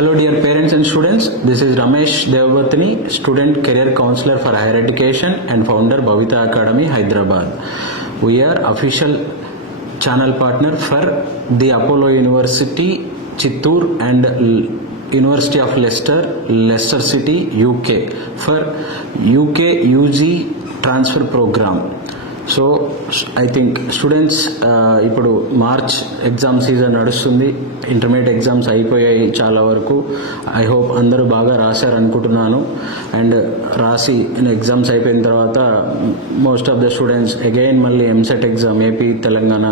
Hello dear parents and students, this is Ramesh Devabatini, Student Career Counselor for Higher Education and founder Bhavita Academy, Hyderabad. We are official channel partner for the Apollo University, Chittoor and University of Leicester City, UK for UK UG transfer program. So I think students ఇప్పుడు March exam season నడుస్తుంది, intermediate exams అయిపోయాయి చాలా వరకు. I hope అందరూ బాగా రాశారు అనుకుంటున్నాను. And రాసి ఎగ్జామ్స్ అయిపోయిన తర్వాత most of the students again మళ్ళీ EAMCET exam, AP Telangana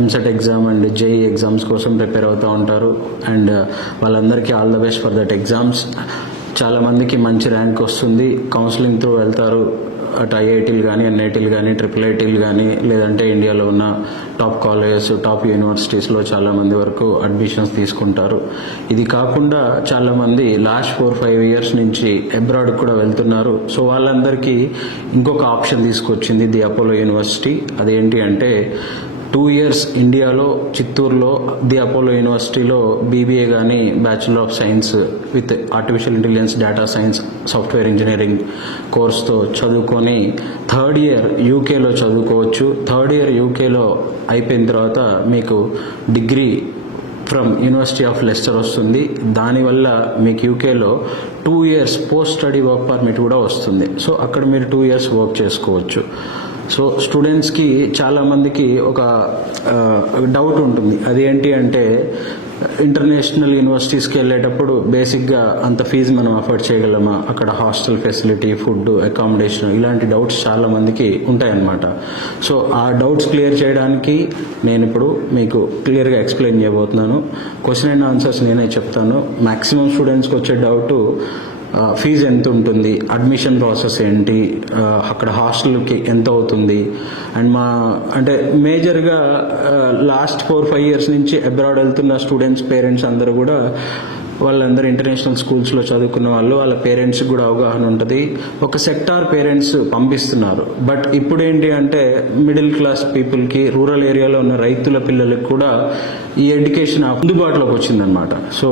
EAMCET exam and JEE exams కోసం ప్రిపేర్ అవుతూ ఉంటారు. అండ్ వాళ్ళందరికీ all the best for that exams. చాలామందికి మంచి ర్యాంక్ వస్తుంది, కౌన్సిలింగ్ త్రూ వెళ్తారు. అటు ఐఐటీలు కానీ, ఎన్ఐటీలు కానీ, IIITలు కానీ, లేదంటే ఇండియాలో ఉన్న టాప్ కాలేజెస్, టాప్ యూనివర్సిటీస్లో చాలామంది వరకు అడ్మిషన్స్ తీసుకుంటారు. ఇది కాకుండా చాలామంది లాస్ట్ 4-5 ఇయర్స్ నుంచి అబ్రాడ్ కూడా వెళ్తున్నారు. సో వాళ్ళందరికీ ఇంకొక ఆప్షన్ తీసుకొచ్చింది ది అపోలో యూనివర్సిటీ. అదేంటి అంటే 2 ఇయర్స్ ఇండియాలో చిత్తూరులో ది అపోలో యూనివర్సిటీలో బీబీఏ కానీ, bachelor of science with artificial intelligence, data science, software engineering కోర్స్తో చదువుకొని 3rd ఇయర్ యూకేలో చదువుకోవచ్చు. 3rd ఇయర్ యూకేలో అయిపోయిన తర్వాత మీకు degree from university of Lester వస్తుంది. దానివల్ల మీకు యూకేలో 2 years post study work permit కూడా వస్తుంది. సో అక్కడ మీరు 2 ఇయర్స్ వర్క్ చేసుకోవచ్చు. సో స్టూడెంట్స్కి చాలామందికి ఒక డౌట్ ఉంటుంది. అదేంటి అంటే ఇంటర్నేషనల్ యూనివర్సిటీస్కి వెళ్ళేటప్పుడు బేసిక్గా అంత ఫీజు మనం అఫోర్డ్ చేయగలమా, అక్కడ హాస్టల్ ఫెసిలిటీ, ఫుడ్, అకామిడేషన్, ఇలాంటి డౌట్స్ చాలామందికి ఉంటాయన్నమాట. సో ఆ డౌట్స్ క్లియర్ చేయడానికి నేను ఇప్పుడు మీకు క్లియర్గా ఎక్స్ప్లెయిన్ చేయబోతున్నాను. క్వశ్చన్ అండ్ ఆన్సర్స్ నేనే చెప్తాను. మ్యాక్సిమం స్టూడెంట్స్కి వచ్చే డౌట్ ఫీజు ఎంత ఉంటుంది, అడ్మిషన్ ప్రాసెస్ ఏంటి, అక్కడ హాస్టల్కి ఎంత అవుతుంది. అండ్ అంటే మేజర్గా లాస్ట్ 4-5 ఇయర్స్ నుంచి అబ్రాడ్ వెళ్తున్న స్టూడెంట్స్ పేరెంట్స్ అందరూ కూడా వాళ్ళందరూ ఇంటర్నేషనల్ స్కూల్స్లో చదువుకున్న వాళ్ళు, వాళ్ళ పేరెంట్స్కి కూడా అవగాహన ఉంటుంది. ఒక సెక్టార్ పేరెంట్స్ పంపిస్తున్నారు. బట్ ఇప్పుడు ఏంటి అంటే మిడిల్ క్లాస్ పీపుల్కి, రూరల్ ఏరియాలో ఉన్న రైతుల పిల్లలకి కూడా ఈ ఎడ్యుకేషన్ అందుబాటులోకి వచ్చిందనమాట. సో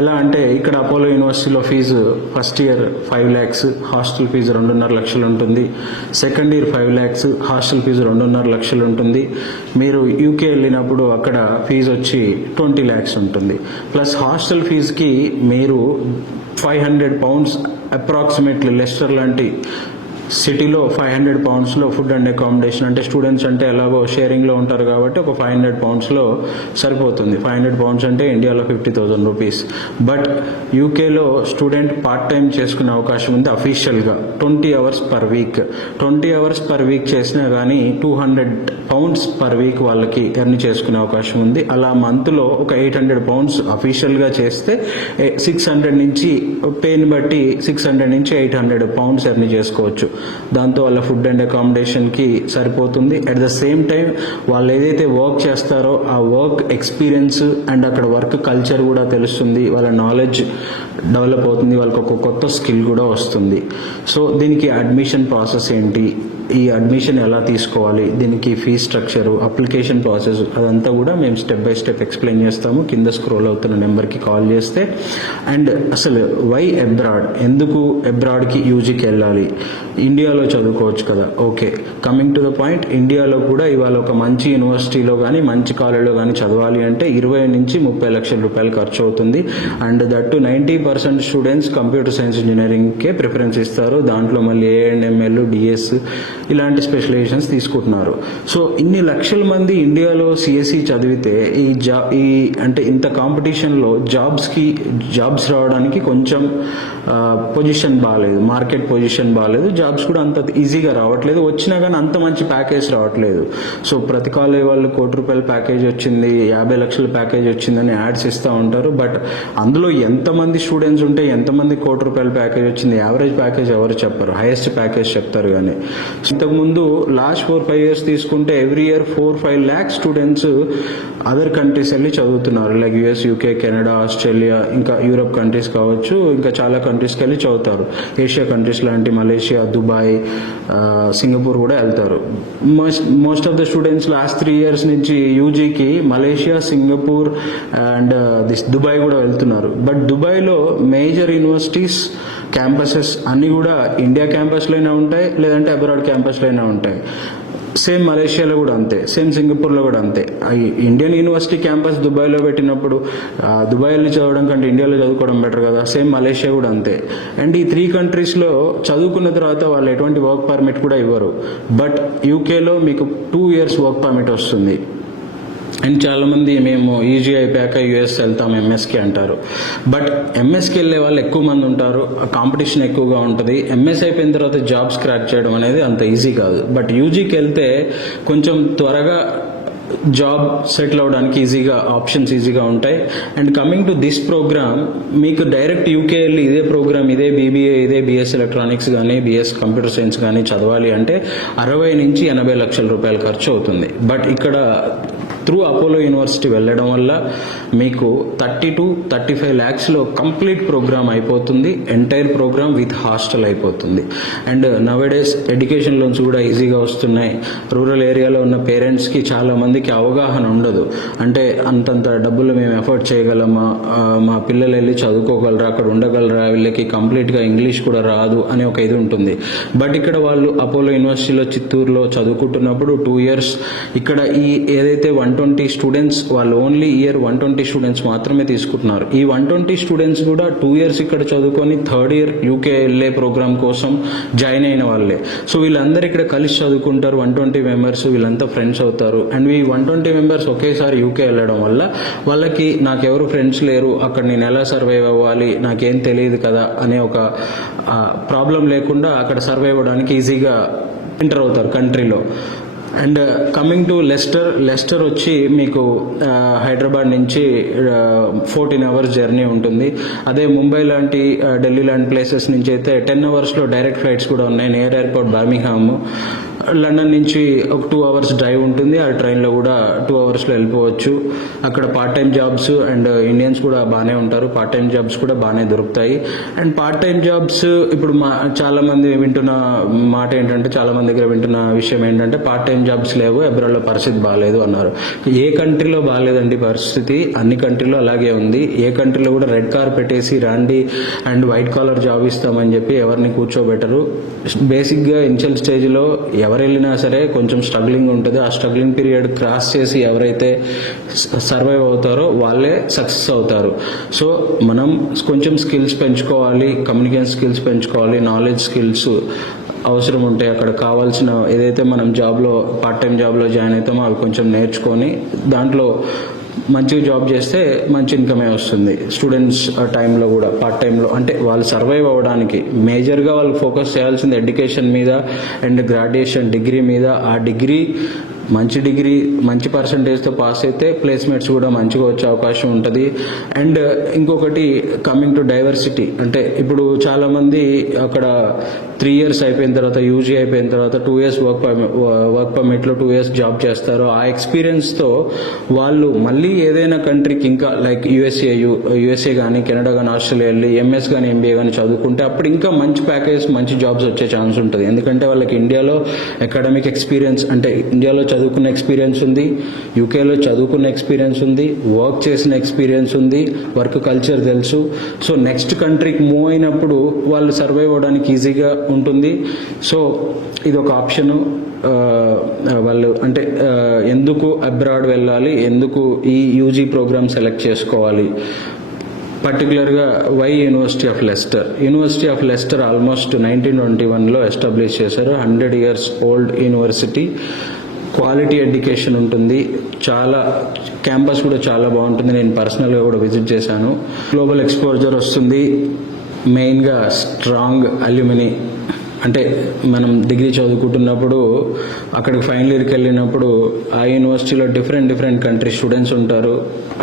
ఎలా అంటే ఇక్కడ అపోలో యూనివర్సిటీలో fees first year 5 lakhs, hostel fees 2.5 లక్షలు ఉంటుంది. Second year 5 lakhs, hostel fees 2.5 లక్షలు ఉంటుంది. మీరు యూకే వెళ్ళినప్పుడు అక్కడ ఫీజు వచ్చి 20 lakhs ఉంటుంది. ప్లస్ హాస్టల్ ఫీజుకి మీరు £500 అప్రాక్సిమేట్లీ లెస్టర్ లాంటి సిటీలో £500 ఫుడ్ అండ్ అకామిడేషన్, అంటే స్టూడెంట్స్ అంటే ఎలాగో షేరింగ్లో ఉంటారు కాబట్టి ఒక £500 సరిపోతుంది. £500 అంటే ఇండియాలో 50,000 రూపీస్. బట్ యూకేలో స్టూడెంట్ పార్ట్ టైం చేసుకునే అవకాశం ఉంది. అఫీషియల్గా 20 hours per week. 20 hours per week చేసినా కానీ £200 per week వాళ్ళకి ఎర్న్ చేసుకునే అవకాశం ఉంది. అలా మంత్లో ఒక £800 అఫీషియల్గా చేస్తే 600 నుంచి పేని బట్టి 600 నుంచి £800 ఎర్న్ చేసుకోవచ్చు. దాంతో వాళ్ళ ఫుడ్ అండ్ అకామిడేషన్కి సరిపోతుంది. అట్ ద సేమ్ టైం వాళ్ళు ఏదైతే వర్క్ చేస్తారో ఆ వర్క్ ఎక్స్పీరియన్స్ అండ్ అక్కడ వర్క్ కల్చర్ కూడా తెలుస్తుంది. వాళ్ళ నాలెడ్జ్ డెవలప్ అవుతుంది, వాళ్ళకి ఒక కొత్త స్కిల్ కూడా వస్తుంది. సో దీనికి అడ్మిషన్ ప్రాసెస్ ఏంటి, ఈ అడ్మిషన్ ఎలా తీసుకోవాలి, దీనికి ఫీ స్ట్రక్చరు, అప్లికేషన్ ప్రాసెస్, అదంతా కూడా మేము స్టెప్ బై స్టెప్ ఎక్స్ప్లెయిన్ చేస్తాము. కింద స్క్రోల్ అవుతున్న నెంబర్కి కాల్ చేస్తే. అండ్ అసలు వై అబ్రాడ్, ఎందుకు అబ్రాడ్కి యూజీకి వెళ్ళాలి, ఇండియాలో చదువుకోవచ్చు కదా. Okay, coming to the point, ఇండియాలో కూడా ఇవాళ ఒక మంచి యూనివర్సిటీలో కానీ, మంచి కాలేజ్లో కానీ చదవాలి అంటే 20 నుంచి 30 లక్షల రూపాయలు ఖర్చు అవుతుంది. And that 90% students computer science ఇంజనీరింగ్కే ప్రిఫరెన్స్ ఇస్తారు. దాంట్లో మళ్ళీ ANML, DS ఇలాంటి స్పెషలైజేషన్స్ తీసుకుంటున్నారు. సో ఇన్ని లక్షల మంది ఇండియాలో CSE చదివితే ఈ అంటే ఇంత కాంపిటీషన్లో జాబ్స్ రావడానికి కొంచెం పొజిషన్ బాగాలేదు, మార్కెట్ పొజిషన్ బాగాలేదు. జాబ్స్ కూడా అంత ఈజీగా రావట్లేదు, వచ్చినా కానీ అంత మంచి ప్యాకేజ్ రావట్లేదు. సో ప్రతి కాలేజ్ వాళ్ళు ₹1,00,00,000 ప్యాకేజ్ వచ్చింది, 50 లక్షల ప్యాకేజ్ వచ్చిందని యాడ్స్ ఇస్తూ ఉంటారు. బట్ అందులో ఎంతమంది స్టూడెంట్స్ ఉంటే ఎంతమంది ₹1,00,00,000 ప్యాకేజ్ వచ్చింది, యావరేజ్ ప్యాకేజ్ ఎవరు చెప్పరు, హైయెస్ట్ ప్యాకేజ్ చెప్తారు. కానీ ఇంత ఇంతకుముందు లాస్ట్ 4-5 years తీసుకుంటే every year 4-5 lakhs students other countries వెళ్ళి చదువుతున్నారు. Like US, UK, Canada, Australia, ఇంకా యూరప్ కంట్రీస్ కావచ్చు, ఇంకా చాలా కంట్రీస్కి వెళ్ళి చదువుతారు. ఏషియా కంట్రీస్ లాంటి మలేషియా, దుబాయ్, సింగపూర్ కూడా వెళ్తారు. Most of the students last 3 years నుంచి యూజీకి మలేషియా, సింగపూర్ అండ్ దుబాయ్ కూడా వెళ్తున్నారు. బట్ దుబాయ్లో మేజర్ యూనివర్సిటీస్ క్యాంపసెస్ అన్నీ కూడా ఇండియా క్యాంపస్లోనే ఉంటాయి, లేదంటే అబ్రాడ్ క్యాంపస్లోనే ఉంటాయి. సేమ్ మలేషియాలో కూడా అంతే, సేమ్ సింగపూర్లో కూడా అంతే. ఇండియన్ యూనివర్సిటీ క్యాంపస్ దుబాయ్లో పెట్టినప్పుడు దుబాయ్ వెళ్ళి చదవడం కంటే ఇండియాలో చదువుకోవడం బెటర్ కదా. సేమ్ మలేషియా కూడా అంతే. అండ్ ఈ 3 countries చదువుకున్న తర్వాత వాళ్ళు ఎటువంటి వర్క్ పర్మిట్ కూడా ఇవ్వరు. బట్ యూకేలో మీకు 2 years వర్క్ పర్మిట్ వస్తుంది. అండ్ చాలామంది మేము ఈజీ అయిపోయాక యూఎస్ వెళ్తాం ఎంఎస్కి అంటారు. బట్ ఎంఎస్కి వెళ్ళే వాళ్ళు ఎక్కువ మంది ఉంటారు, కాంపిటీషన్ ఎక్కువగా ఉంటుంది. ఎంఎస్ అయిపోయిన తర్వాత జాబ్స్ క్రాక్ చేయడం అనేది అంత ఈజీ కాదు. బట్ యూజీకి వెళ్తే కొంచెం త్వరగా జాబ్ సెటిల్ అవ్వడానికి ఆప్షన్స్ ఈజీగా ఉంటాయి. And coming to this programme, మీకు డైరెక్ట్ యూకే వెళ్ళి ఇదే ప్రోగ్రామ్, ఇదే బీబీఏ, ఇదే బిఎస్ ఎలక్ట్రానిక్స్ కానీ బిఎస్ కంప్యూటర్ సైన్స్ కానీ చదవాలి అంటే 60 నుంచి 80 లక్షల రూపాయలు ఖర్చు అవుతుంది. బట్ ఇక్కడ త్రూ అపోలో యూనివర్సిటీ వెళ్ళడం వల్ల మీకు 30 to 35 lakhs కంప్లీట్ ప్రోగ్రామ్ అయిపోతుంది. ఎంటైర్ ప్రోగ్రామ్ విత్ హాస్టల్ అయిపోతుంది. అండ్ నవేడేస్ ఎడ్యుకేషన్ లోన్స్ కూడా ఈజీగా వస్తున్నాయి. రూరల్ ఏరియాలో ఉన్న పేరెంట్స్కి చాలా మందికి అవగాహన ఉండదు. అంటే అంతంత డబ్బులు మేము ఎఫర్ట్ చేయగలమా, మా పిల్లలు వెళ్ళి చదువుకోగలరా, అక్కడ ఉండగలరా, వీళ్ళకి కంప్లీట్గా ఇంగ్లీష్ కూడా రాదు అనే ఒక ఇది ఉంటుంది. బట్ ఇక్కడ వాళ్ళు అపోలో యూనివర్సిటీలో చిత్తూరులో చదువుకుంటున్నప్పుడు 2 years ఇక్కడ ఈ ఏదైతే 120 స్టూడెంట్స్, వాళ్ళు ఓన్లీ ఇయర్ 120 స్టూడెంట్స్ మాత్రమే తీసుకుంటున్నారు. ఈ 120 స్టూడెంట్స్ కూడా 2 years ఇక్కడ చదువుకొని 3rd year యూకే వెళ్ళే ప్రోగ్రామ్ కోసం జాయిన్ అయిన వాళ్ళే. సో వీళ్ళందరూ ఇక్కడ కలిసి చదువుకుంటారు. 120 members వీళ్ళంతా ఫ్రెండ్స్ అవుతారు. అండ్ ఈ 120 members ఒకేసారి యూకే వెళ్ళడం వల్ల వాళ్ళకి నాకెవరు ఫ్రెండ్స్ లేరు, అక్కడ నేను ఎలా సర్వైవ్ అవ్వాలి, నాకేం తెలియదు కదా అనే ఒక ప్రాబ్లం లేకుండా అక్కడ సర్వైవ్ అవ్వడానికి ఈజీగా ఎంటర్ అవుతారు కంట్రీలో. అండ్ కమింగ్ టు లెస్టర్ వచ్చి మీకు హైదరాబాద్ నుంచి 14 hours జర్నీ ఉంటుంది. అదే ముంబై లాంటి, ఢిల్లీ లాంటి ప్లేసెస్ నుంచి అయితే 10 hours డైరెక్ట్ ఫ్లైట్స్ కూడా ఉన్నాయి. Near airport Birmingham. లండన్ నుంచి ఒక 2 hours డ్రైవ్ ఉంటుంది. ఆ ట్రైన్లో కూడా 2 hours వెళ్ళిపోవచ్చు. అక్కడ part time jobs and Indians కూడా బాగానే ఉంటారు. పార్ట్ టైం జాబ్స్ కూడా బాగానే దొరుకుతాయి. అండ్ పార్ట్ టైం జాబ్స్ ఇప్పుడు చాలా మంది వింటున్న మాట ఏంటంటే, చాలా మంది దగ్గర వింటున్న విషయం ఏంటంటే పార్ట్ టైం జాబ్స్ లేవు, అబ్రాడ్లో పరిస్థితి బాగాలేదు అన్నారు. ఏ కంట్రీలో బాగాలేదండి పరిస్థితి, అన్ని కంట్రీలో అలాగే ఉంది. ఏ కంట్రీలో కూడా రెడ్ కార్పెట్ వేసి రండి అండ్ వైట్ కాలర్ జాబ్ ఇస్తామని చెప్పి ఎవరిని కూర్చోబెట్టరు. బేసిక్గా ఇనిషియల్ స్టేజ్లో ఎవరు వెళ్ళినా సరే కొంచెం స్ట్రగ్లింగ్ ఉంటుంది. ఆ స్ట్రగ్లింగ్ పీరియడ్ క్రాస్ చేసి ఎవరైతే సర్వైవ్ అవుతారో వాళ్ళే సక్సెస్ అవుతారు. సో మనం కొంచెం స్కిల్స్ పెంచుకోవాలి, కమ్యూనికేషన్ స్కిల్స్ పెంచుకోవాలి, నాలెడ్జ్ స్కిల్స్ అవసరం ఉంటాయి. అక్కడ కావాల్సిన ఏదైతే మనం జాబ్లో పార్ట్ టైం జాబ్లో జాయిన్ అవుతామో అవి కొంచెం నేర్చుకొని దాంట్లో మంచిగా జాబ్ చేస్తే మంచి ఇన్కమే వస్తుంది. స్టూడెంట్స్ టైంలో కూడా పార్ట్ టైంలో అంటే వాళ్ళు సర్వైవ్ అవ్వడానికి మేజర్గా వాళ్ళు ఫోకస్ చేయాల్సింది ఎడ్యుకేషన్ మీద అండ్ గ్రాడ్యుయేషన్ డిగ్రీ మీద. ఆ డిగ్రీ మంచి పర్సంటేజ్తో పాస్ అయితే ప్లేస్మెంట్స్ కూడా మంచిగా వచ్చే అవకాశం ఉంటుంది. అండ్ ఇంకొకటి కమింగ్ టు డైవర్సిటీ, అంటే ఇప్పుడు చాలామంది అక్కడ 3 years అయిపోయిన తర్వాత, యూజీ అయిపోయిన తర్వాత 2 years వర్క్ పర్మిట్లో 2 years జాబ్ చేస్తారు. ఆ ఎక్స్పీరియన్స్తో వాళ్ళు మళ్ళీ ఏదైనా కంట్రీకి ఇంకా లైక్ యూఎస్ఏ కానీ, కెనడా కానీ, ఆస్ట్రేలియా వెళ్ళి ఎంఎస్ కానీ ఎంబీఏ కానీ చదువుకుంటే అప్పుడు ఇంకా మంచి ప్యాకేజ్, మంచి జాబ్స్ వచ్చే ఛాన్స్ ఉంటుంది. ఎందుకంటే వాళ్ళకి ఇండియాలో అకాడమిక్ ఎక్స్పీరియన్స్, అంటే ఇండియాలో చదువుకున్న ఎక్స్పీరియన్స్ ఉంది, యూకేలో చదువుకున్న ఎక్స్పీరియన్స్ ఉంది, వర్క్ చేసిన ఎక్స్పీరియన్స్ ఉంది, వర్క్ కల్చర్ తెలుసు. సో నెక్స్ట్ కంట్రీకి మూవ్ అయినప్పుడు వాళ్ళు సర్వైవ్ అవ్వడానికి ఈజీగా ఉంటుంది. సో ఇది ఒక ఆప్షను. వాళ్ళు అంటే ఎందుకు అబ్రాడ్ వెళ్ళాలి, ఎందుకు ఈ యూజీ ప్రోగ్రామ్ సెలెక్ట్ చేసుకోవాలి, పర్టికులర్గా why university of Leicester almost 1921లో ఎస్టాబ్లిష్ చేశారు. 100 years old university. Quality education ఉంటుంది. చాలా క్యాంపస్ కూడా చాలా బాగుంటుంది. నేను పర్సనల్గా కూడా విజిట్ చేశాను. గ్లోబల్ ఎక్స్పోజర్ వస్తుంది. మెయిన్గా స్ట్రాంగ్ అల్యూమినీ, అంటే మనం డిగ్రీ చదువుకుంటున్నప్పుడు అక్కడికి ఫైనల్ ఇయర్కి వెళ్ళినప్పుడు ఆ యూనివర్సిటీలో డిఫరెంట్ కంట్రీ స్టూడెంట్స్ ఉంటారు.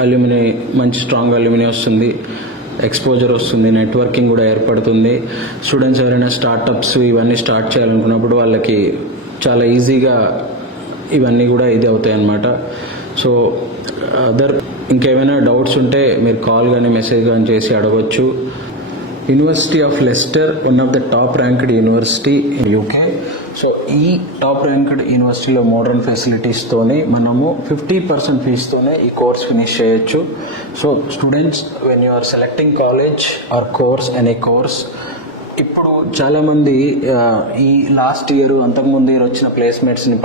అల్యూమినీ, మంచి స్ట్రాంగ్ అల్యూమినీ వస్తుంది, ఎక్స్పోజర్ వస్తుంది, నెట్వర్కింగ్ కూడా ఏర్పడుతుంది. స్టూడెంట్స్ ఎవరైనా స్టార్టప్స్ ఇవన్నీ స్టార్ట్ చేయాలనుకున్నప్పుడు వాళ్ళకి చాలా ఈజీగా ఇవన్నీ కూడా ఇది అవుతాయి అన్నమాట. సో అదర్ ఇంకేమైనా డౌట్స్ ఉంటే మీరు కాల్ కానీ మెసేజ్ కానీ చేసి అడగొచ్చు. University of Leicester one of the top ranked university in UK. So ఈ టాప్ ర్యాంక్డ్ యూనివర్సిటీలో మోడర్న్ ఫెసిలిటీస్తోనే మనము 50% ఫీజుతోనే ఈ కోర్స్ ఫినిష్ చేయొచ్చు. So students, when you are selecting college or course any course, ఇప్పుడు చాలామంది ఈ లాస్ట్ ఇయర్ అంతకుముందు ఇయర్ వచ్చిన ప్లేస్మెంట్స్ని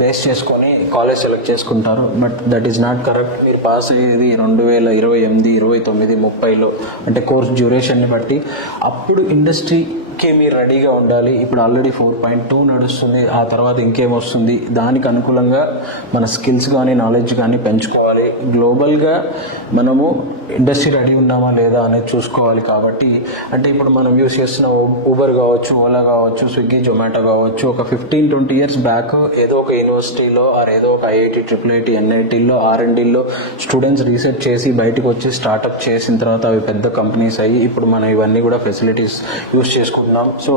బేస్ చేసుకొని కాలేజ్ సెలెక్ట్ చేసుకుంటారు. But that is not correct. మీరు పాస్ అయ్యేది 2028, 29, 30లో, అంటే కోర్స్ డ్యూరేషన్ని బట్టి. అప్పుడు ఇండస్ట్రీకి మీరు రెడీగా ఉండాలి. ఇప్పుడు ఆల్రెడీ 4.2 నడుస్తుంది, ఆ తర్వాత ఇంకేం వస్తుంది, దానికి అనుకూలంగా మన స్కిల్స్ కానీ నాలెడ్జ్ కానీ పెంచుకోవాలి. గ్లోబల్గా మనము ఇండస్ట్రీ రెడీ ఉన్నామా లేదా అనేది చూసుకోవాలి. కాబట్టి అంటే ఇప్పుడు మనం యూస్ చేస్తున్న ఊబర్ కావచ్చు, ఓలా కావచ్చు, స్విగ్గీ, జొమాటో కావచ్చు, ఒక 15-20 ఇయర్స్ బ్యాక్ ఏదో ఒక యూనివర్సిటీలో ఆర్ ఏదో ఒక IIT, IIIT, NITలో, R&Dలో స్టూడెంట్స్ రీసెర్చ్ చేసి బయటకు వచ్చి స్టార్ట్అప్ చేసిన తర్వాత అవి పెద్ద కంపెనీస్ అయ్యి ఇప్పుడు మనం ఇవన్నీ కూడా ఫెసిలిటీస్ యూస్ చేసుకుంటున్నాం. సో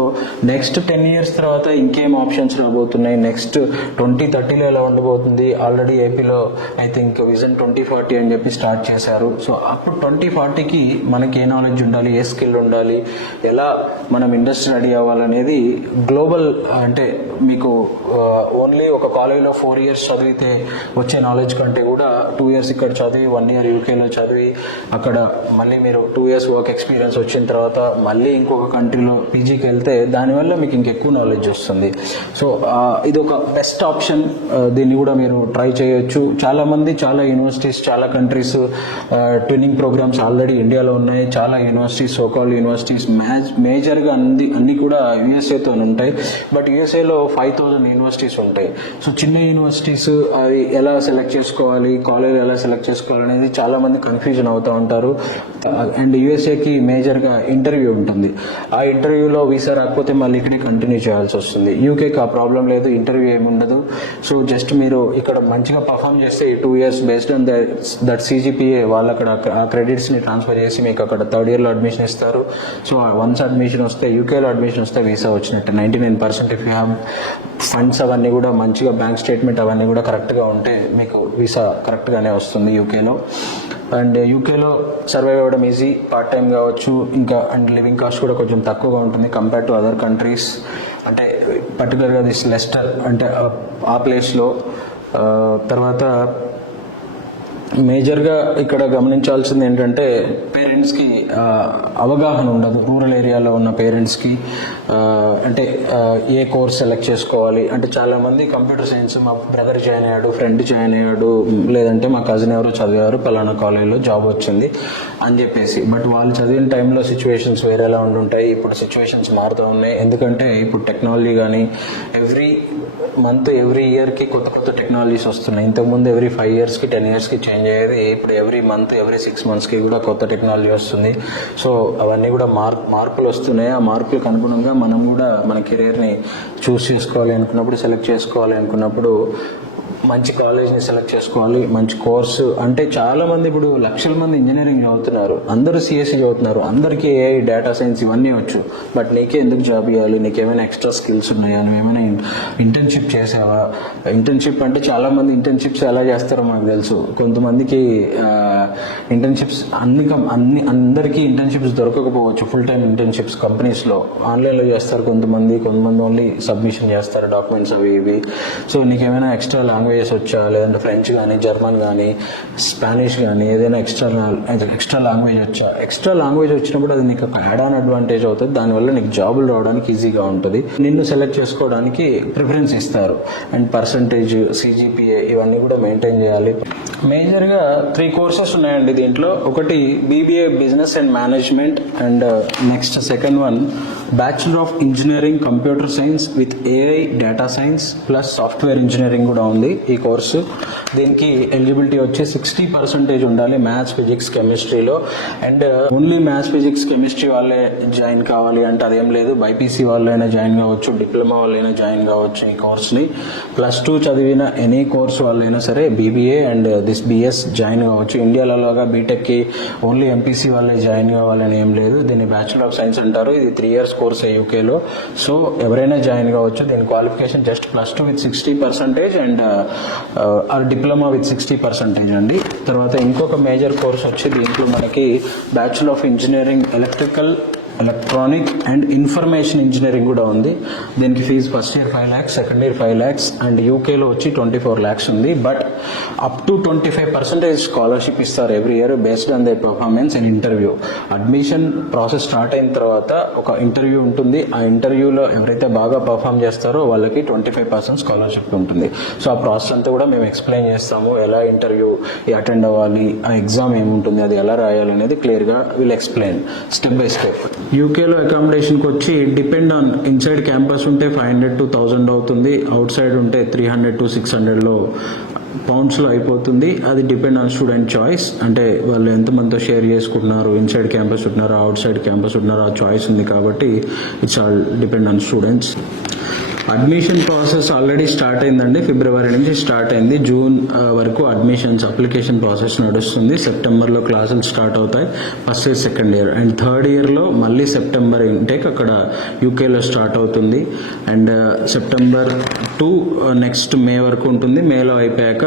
నెక్స్ట్ 10 years తర్వాత ఇంకేం ఆప్షన్స్ రాబోతున్నాయి, నెక్స్ట్ 2030లో ఎలా ఉండబోతుంది. ఆల్రెడీ ఏపీలో ఐ థింక్ విజన్ 2040 అని చెప్పి స్టార్ట్ చేశారు. సో అప్పుడు 2040కి మనకి ఏ నాలెడ్జ్ ఉండాలి, ఏ స్కిల్ ఉండాలి, ఎలా మనం ఇండస్ట్రీ రెడీ అవ్వాలనేది గ్లోబల్, అంటే మీకు ఓన్లీ ఒక కాలేజ్లో 4 years చదివితే వచ్చే నాలెడ్జ్ కంటే కూడా 2 years ఇక్కడ చదివి 1 year యూకేలో చదివి అక్కడ మళ్ళీ మీరు 2 years వర్క్ ఎక్స్పీరియన్స్ వచ్చిన తర్వాత మళ్ళీ ఇంకొక కంట్రీలో పీజీకి వెళ్తే దానివల్ల మీకు ఇంకెక్కువ నాలెడ్జ్ వస్తుంది. సో ఇది ఒక బెస్ట్ ఆప్షన్. దీన్ని కూడా మీరు ట్రై చేయొచ్చు. చాలామంది, చాలా యూనివర్సిటీస్, చాలా కంట్రీస్ ట్రైనింగ్ ప్రోగ్రామ్స్ ఆల్రెడీ ఇండియాలో ఉన్నాయి. చాలా యూనివర్సిటీస్, సోకాల్ యూనివర్సిటీస్ మేజర్గా అన్ని కూడా యూఎస్ఏతో ఉంటాయి. బట్ యూఎస్ఏలో 5000 యూనివర్సిటీస్ ఉంటాయి. సో చిన్న యూనివర్సిటీస్ అవి ఎలా సెలెక్ట్ చేసుకోవాలి, కాలేజ్ ఎలా సెలెక్ట్ చేసుకోవాలి అనేది చాలా మంది కన్ఫ్యూజన్ అవుతూ ఉంటారు. అండ్ యూఎస్ఏకి మేజర్గా ఇంటర్వ్యూ ఉంటుంది. ఆ ఇంటర్వ్యూలో వీసా రాకపోతే మళ్ళీ ఇక్కడే కంటిన్యూ చేయాల్సి వస్తుంది. యూకేకి ఆ ప్రాబ్లం లేదు, ఇంటర్వ్యూ ఏమి ఉండదు. సో జస్ట్ మీరు ఇక్కడ మంచిగా పర్ఫామ్ చేస్తే ఈ 2 years based on that CGPA వాళ్ళు అక్కడ ఆ క్రెడిట్స్ని ట్రాన్స్ఫర్ చేసి మీకు అక్కడ 3rd yearలో అడ్మిషన్ ఇస్తారు. సో వన్స్ అడ్మిషన్ వస్తే, యూకేలో అడ్మిషన్ వస్తే వీసా వచ్చినట్టు 99%. ఇఫ్ యూ హ్యావ్ ఫండ్స్ అవన్నీ కూడా మంచిగా, బ్యాంక్ స్టేట్మెంట్ అవన్నీ కూడా కరెక్ట్గా ఉంటే మీకు వీసా కరెక్ట్గానే వస్తుంది యూకేలో. అండ్ యూకేలో సర్వైవ్ అవ్వడం ఈజీ, పార్ట్ టైం కావచ్చు, ఇంకా అండ్ లివింగ్ కాస్ట్ కూడా కొంచెం తక్కువగా ఉంటుంది కంపేర్ టు అదర్ కంట్రీస్. అంటే పర్టికులర్గా దిస్ లెస్టర్ అంటే ఆ ప్లేస్లో. తర్వాత మేజర్గా ఇక్కడ గమనించాల్సింది ఏంటంటే పేరెంట్స్కి అవగాహన ఉండదు. రూరల్ ఏరియాలో ఉన్న పేరెంట్స్కి అంటే ఏ కోర్స్ సెలెక్ట్ చేసుకోవాలి అంటే, చాలామంది కంప్యూటర్ సైన్స్ మా బ్రదర్ జాయిన్ అయ్యాడు, ఫ్రెండ్ జాయిన్ అయ్యాడు, లేదంటే మా కజిన్ ఎవరు చదివారు పలానా కాలేజ్లో జాబ్ వచ్చింది అని చెప్పేసి. బట్ వాళ్ళు చదివిన టైంలో సిచ్యువేషన్స్ వేరేలా ఉండుంటాయి. ఇప్పుడు సిచ్యువేషన్స్ మారుతూ ఉన్నాయి. ఎందుకంటే ఇప్పుడు టెక్నాలజీ కానీ ఎవ్రీ మంత్, ఎవ్రీ ఇయర్కి కొత్త టెక్నాలజీస్ వస్తున్నాయి. ఇంతకుముందు ఎవ్రీ 5 yearsకి 10 yearsకి చేంజ్ అయ్యేది. ఇప్పుడు ఎవ్రీ మంత్, ఎవ్రీ 6 monthsకి కూడా కొత్త టెక్నాలజీ వస్తుంది. సో అవన్నీ కూడా మార్పులు వస్తున్నాయి. ఆ మార్పులకు అనుగుణంగా మనం కూడా మన కెరీర్ని చూస్ చేసుకోవాలి అనుకున్నప్పుడు, సెలెక్ట్ చేసుకోవాలి అనుకున్నప్పుడు మంచి కాలేజ్ని సెలెక్ట్ చేసుకోవాలి, మంచి కోర్సు. అంటే చాలామంది ఇప్పుడు లక్షల మంది ఇంజనీరింగ్ చదువుతున్నారు, అందరూ సిఎస్సి చదువుతున్నారు, అందరికీ AI, డేటా సైన్స్ ఇవన్నీ వచ్చు. బట్ నీకే ఎందుకు జాబ్ ఇవ్వాలి? నీకేమైనా ఎక్స్ట్రా స్కిల్స్ ఉన్నాయా? నువ్వేమైనా ఇంటర్న్షిప్ చేసావా? ఇంటర్న్షిప్ అంటే చాలామంది ఇంటర్న్షిప్స్ ఎలా చేస్తారో మనకు తెలుసు. కొంతమందికి ఇంటర్న్షిప్స్ అందరికీ ఇంటర్న్షిప్స్ దొరకకపోవచ్చు. ఫుల్ టైం ఇంటర్న్షిప్స్ కంపెనీస్లో ఆన్లైన్లో చేస్తారు కొంతమంది ఓన్లీ సబ్మిషన్ చేస్తారు డాక్యుమెంట్స్ అవి ఇవి. సో నీకేమైనా ఎక్స్ట్రా లాంగ్వేజెస్ వచ్చా, లేదంటే ఫ్రెంచ్ కానీ, జర్మన్ కానీ, స్పానిష్ కానీ, ఏదైనా ఎక్స్ట్రా లాంగ్వేజ్ వచ్చా? ఎక్స్ట్రా లాంగ్వేజ్ వచ్చినప్పుడు అది నీకు ఒక యాడ్ ఆన్ అడ్వాంటేజ్ అవుతుంది. దానివల్ల నీకు జాబులు రావడానికి ఈజీగా ఉంటుంది. నిన్ను సెలెక్ట్ చేసుకోవడానికి ప్రిఫరెన్స్ ఇస్తారు. అండ్ పర్సంటేజ్, CGPA ఇవన్నీ కూడా మెయింటైన్ చేయాలి. మేజర్గా 3 courses ఉన్నాయండి దీంట్లో. ఒకటి BBA business and management, and next second one bachelor of engineering computer science with AI data science plus software engineering కూడా ఉంది ఈ కోర్సు. దీనికి ఎలిజిబిలిటీ వచ్చి 60% ఉండాలి మ్యాథ్స్, ఫిజిక్స్, కెమిస్ట్రీలో. And only maths, physics, chemistry వాళ్ళే జాయిన్ కావాలి అంటే అదేం లేదు. బైపీసీ వాళ్ళైనా జాయిన్ కావచ్చు, డిప్లొమా వాళ్ళైనా జాయిన్ కావచ్చు ఈ కోర్స్ని. +2 చదివిన ఎనీ కోర్స్ వాళ్ళైనా సరే BBA and this BS join కావచ్చు. ఇండియాలోగా బీటెక్కి ఓన్లీ ఎంపీసీ వాళ్ళే జాయిన్ కావాలని ఏం లేదు. దీన్ని బ్యాచులర్ ఆఫ్ సైన్స్ అంటారు. ఇది 3 years కోర్స్ యూకేలో. సో ఎవరైనా జాయిన్ కావచ్చు. దీని qualification just +2 with 60% and or diploma with 60% అండి. తర్వాత ఇంకొక మేజర్ కోర్స్ వచ్చి దీంట్లో మనకి bachelor of engineering electronic and information engineering కూడా ఉంది. దీనికి fee first year 5 lakhs, second year 5 lakhs and యూకేలో వచ్చి 24 lakhs ఉంది. బట్ అప్ టు 25% స్కాలర్షిప్ ఇస్తారు every year based on the performance and interview. Admission process start అయిన తర్వాత ఒక ఇంటర్వ్యూ ఉంటుంది. ఆ ఇంటర్వ్యూలో ఎవరైతే బాగా పర్ఫామ్ చేస్తారో వాళ్ళకి 25% స్కాలర్షిప్ ఉంటుంది. సో ఆ ప్రాసెస్ అంతా కూడా మేము ఎక్స్ప్లెయిన్ చేస్తాము. ఎలా ఇంటర్వ్యూ అటెండ్ అవ్వాలి, ఆ ఎగ్జామ్ ఏముంటుంది, అది ఎలా రాయాలి అనేది క్లియర్గా will explain step by step. యూకేలో అకామిడేషన్కి వచ్చి డిపెండ్ ఆన్ ఇన్సైడ్ క్యాంపస్ ఉంటే 500 to 1000 అవుతుంది. అవుట్ సైడ్ ఉంటే 300 to 600 పౌండ్స్లో అయిపోతుంది. అది డిపెండ్ ఆన్ స్టూడెంట్ చాయిస్. అంటే వాళ్ళు ఎంతమందితో షేర్ చేసుకుంటున్నారు, ఇన్సైడ్ క్యాంపస్ ఉంటున్నారో అవుట్ సైడ్ క్యాంపస్ ఉంటున్నారో ఆ చాయిస్ ఉంది. కాబట్టి it's all depend on students. Admission process already start అయిందండి. ఫిబ్రవరి నుంచి స్టార్ట్ అయింది. జూన్ వరకు అడ్మిషన్స్ అప్లికేషన్ ప్రాసెస్ నడుస్తుంది. సెప్టెంబర్లో క్లాసులు స్టార్ట్ అవుతాయి. First year, second year and third ఇయర్లో మళ్ళీ సెప్టెంబర్ ఇంటేక్ అక్కడ యూకేలో స్టార్ట్ అవుతుంది. అండ్ సెప్టెంబర్ టు నెక్స్ట్ మే వరకు ఉంటుంది. మేలో అయిపోయాక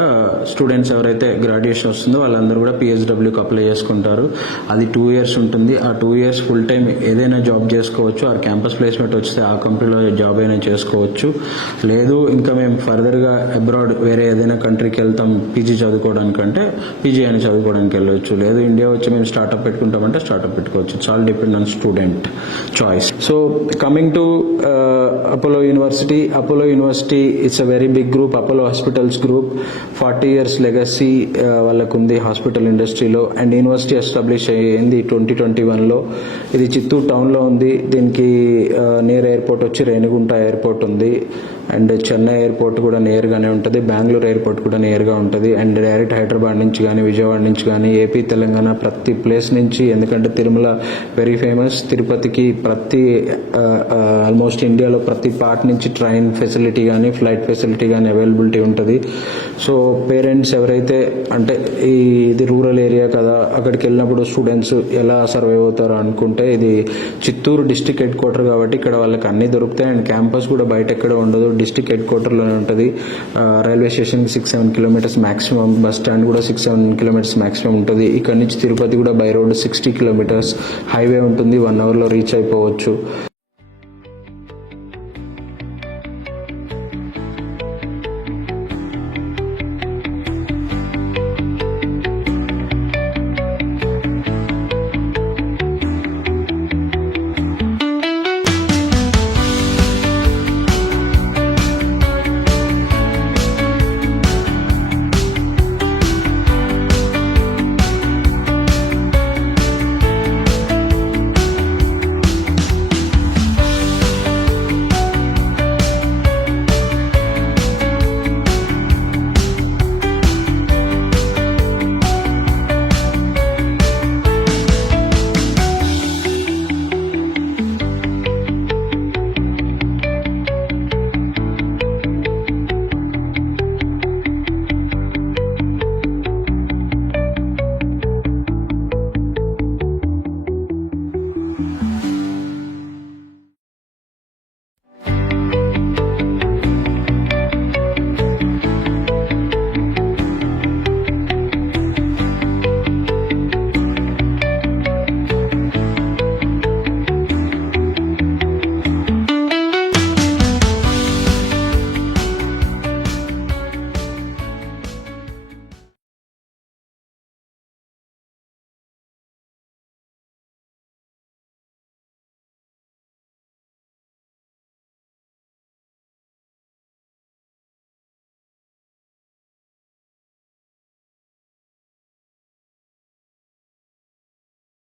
స్టూడెంట్స్ ఎవరైతే గ్రాడ్యుయేషన్ వస్తుందో వాళ్ళందరూ కూడా పిహెచ్డబ్ల్యూకి అప్లై చేసుకుంటారు. అది 2 years ఉంటుంది. ఆ 2 years ఫుల్ టైం ఏదైనా జాబ్ చేసుకోవచ్చు. ఆ క్యాంపస్ ప్లేస్మెంట్ వస్తే ఆ కంపెనీలో జాబ్ అయినా చేసుకోవచ్చు. లేదు ఇంకా మేము ఫర్దర్గా అబ్రాడ్ వేరే ఏదైనా కంట్రీకి వెళ్తాం పీజీ చదువుకోవడానికంటే పీజీ అని చదువుకోవడానికి వెళ్ళవచ్చు. లేదు ఇండియా వచ్చి మేము స్టార్ట్అప్ పెట్టుకుంటామంటే స్టార్ట్అప్ పెట్టుకోవచ్చు. It's all depend on student choice. So coming to Apollo university. Apollo university it's a very big group. Apollo hospitals group 40 years legacy వాళ్ళకు ఉంది హాస్పిటల్ ఇండస్ట్రీలో. అండ్ యూనివర్సిటీ ఎస్టాబ్లిష్ అయ్యింది 2021లో. ఇది చిత్తూరు టౌన్లో ఉంది. దీనికి నియర్ ఎయిర్పోర్ట్ వచ్చి రేణిగుంట ఎయిర్పోర్ట్ ఉంది. అండ్ చెన్నై ఎయిర్పోర్ట్ కూడా నియర్గానే ఉంటుంది. బెంగళూరు ఎయిర్పోర్ట్ కూడా నియర్గా ఉంటుంది. అండ్ డైరెక్ట్ హైదరాబాద్ నుంచి కానీ విజయవాడ నుంచి కానీ ఏపీ తెలంగాణ ప్రతి ప్లేస్ నుంచి, ఎందుకంటే తిరుమల వెరీ ఫేమస్, తిరుపతికి ప్రతి ఆల్మోస్ట్ ఇండియాలో ప్రతి పార్ట్ నుంచి ట్రైన్ ఫెసిలిటీ కానీ ఫ్లైట్ ఫెసిలిటీ కానీ అవైలబిలిటీ ఉంటుంది. సో పేరెంట్స్ ఎవరైతే అంటే ఇది రూరల్ ఏరియా కదా, అక్కడికి వెళ్ళినప్పుడు స్టూడెంట్స్ ఎలా సర్వైవ్ అవుతారో అనుకుంటే ఇది చిత్తూరు డిస్ట్రిక్ట్ హెడ్ క్వార్టర్ కాబట్టి ఇక్కడ వాళ్ళకి అన్నీ దొరుకుతాయి. అండ్ క్యాంపస్ కూడా బయట ఎక్కడ ఉండదు. డిస్ట్రిక్ట్ హెడ్ క్వార్టర్లోనే ఉంటుంది. Railway station 6-7 kilometers maximum. Bus stand కూడా 6-7 kilometers మాక్సిమం ఉంటుంది. ఇక్కడ నుంచి తిరుపతి కూడా బై రోడ్ 60 kilometers. హైవే ఉంటుంది, 1 hourలో రీచ్ అయిపోవచ్చు.